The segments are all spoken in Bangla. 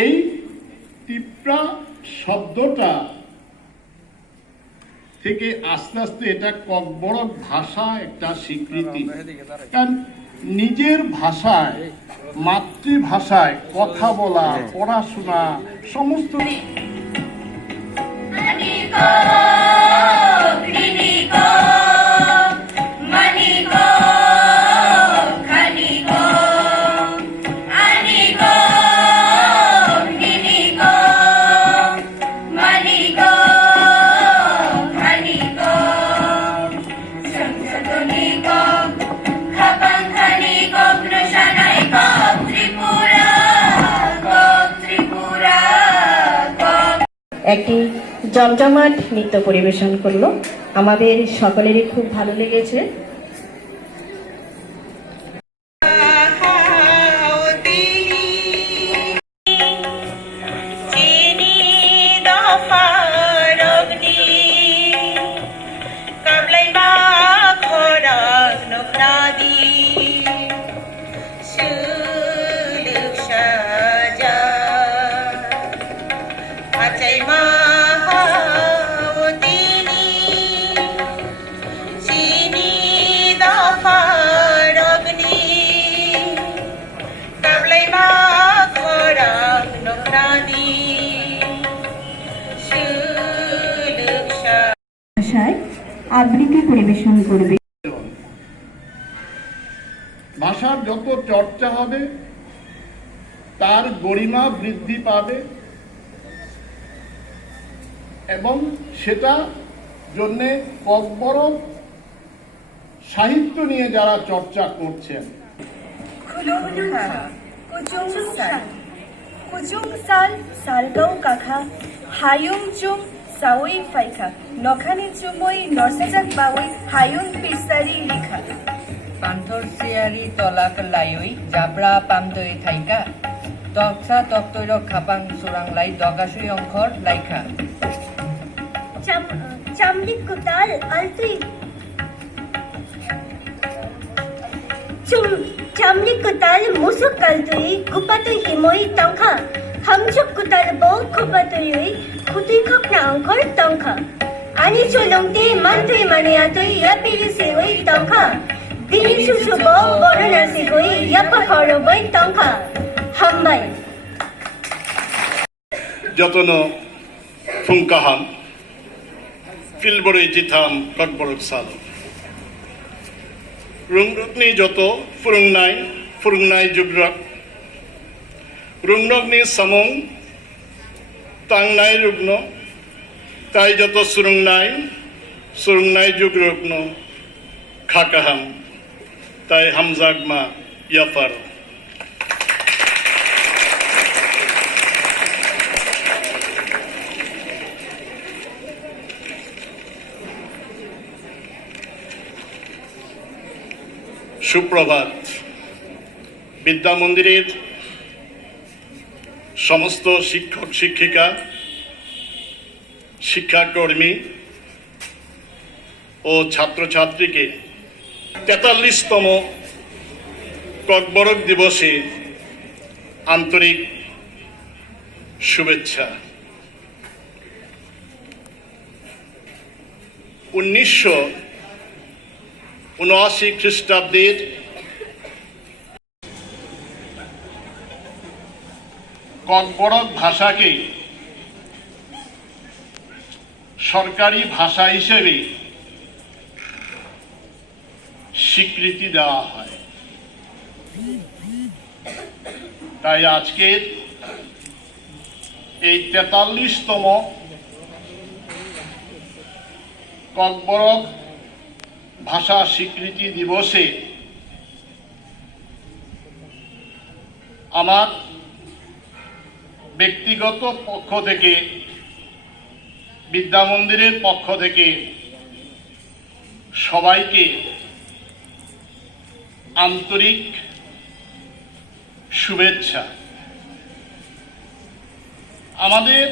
এই তিপ্রা শব্দটা থেকে আস্তে আস্তে এটা ককবরক ভাষা একটা স্বীকৃতি। কারণ নিজের ভাষায়, মাতৃভাষায় কথা বলা, পড়াশোনা সমস্ত একটি জমজমাট নৃত্য পরিবেশন করলো, আমাদের সকলেরই খুব ভালো লেগেছে। আবৃত্তি পরিবেশন করবে। ভাষার যত চর্চা হবে তার গরিমা বৃদ্ধি পাবে এবং সেটা জন্যে ককবরক সাহিত্য নিয়ে যারা চর্চা করছেন সাউই ফাইখা নখানি চুমই নরসাজাক বাউই হায়ুন পিসারি লিখা পান্থর সিয়ারি তলাক লাইই জাবরা পামতই থাইকা তকসা তক্তৈর খাপাং সুরাংলাই দগাসুই অংখর লাইখা চামলিক কুতাল আলতুই চামলিক কুতাল মুসুক কালতুই কুপাতুই হিমই তংখা হামচুক কুতাল বউ কুপাতুই খুতুই খকনা অংখর তংখা আনি চলংতে মানতুই মানে আতুই ইয়াপিরি সেওই তংখা দিলি সুসু বউ বড়না সেগই ইয়াপা হরবই তংখা হামবাই যতন ফুংকাহাম ফিলবরই জিথাম ককবরক সাল রুংরুকনি যত ফুরুংনাই যুগরক রুংরকনি সামং তাংনাই রুগ্ন তাই যত সুরুংনাই যুগরকন খাকাহাম তাই হামজাগমা ইয়াফার সুপ্রভাত। বিদ্যা মন্দিরের সমস্ত শিক্ষক শিক্ষিকা, শিক্ষাকর্মী ও ছাত্রছাত্রীকে ৪৩তম ককবরক দিবসে আন্তরিক শুভেচ্ছা। ১৯৭৯ খ্রিস্টাব্দের ককবরক ভাষাকে সরকারি ভাষা হিসেবে স্বীকৃতি দেওয়া হয়। তাই আজকের এই ৪৩তম ককবরক ভাষা স্বীকৃতি দিবসে আমার ব্যক্তিগত পক্ষ থেকে, বিদ্যা মন্দিরের পক্ষ থেকে সবাইকে আন্তরিক শুভেচ্ছা। আমাদের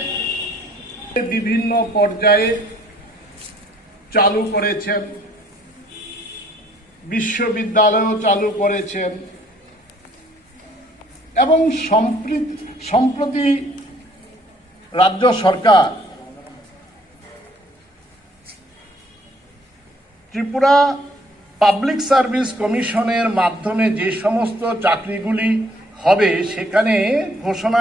বিভিন্ন পর্যায়ে চালু করেছেন, বিশ্ববিদ্যালয়ও চালু করেছেন এবং সম্প্রতি রাজ্য সরকার ত্রিপুরা পাবলিক সার্ভিস কমিশনের মাধ্যমে যে সমস্ত চাকরিগুলি হবে সেখানে ঘোষণা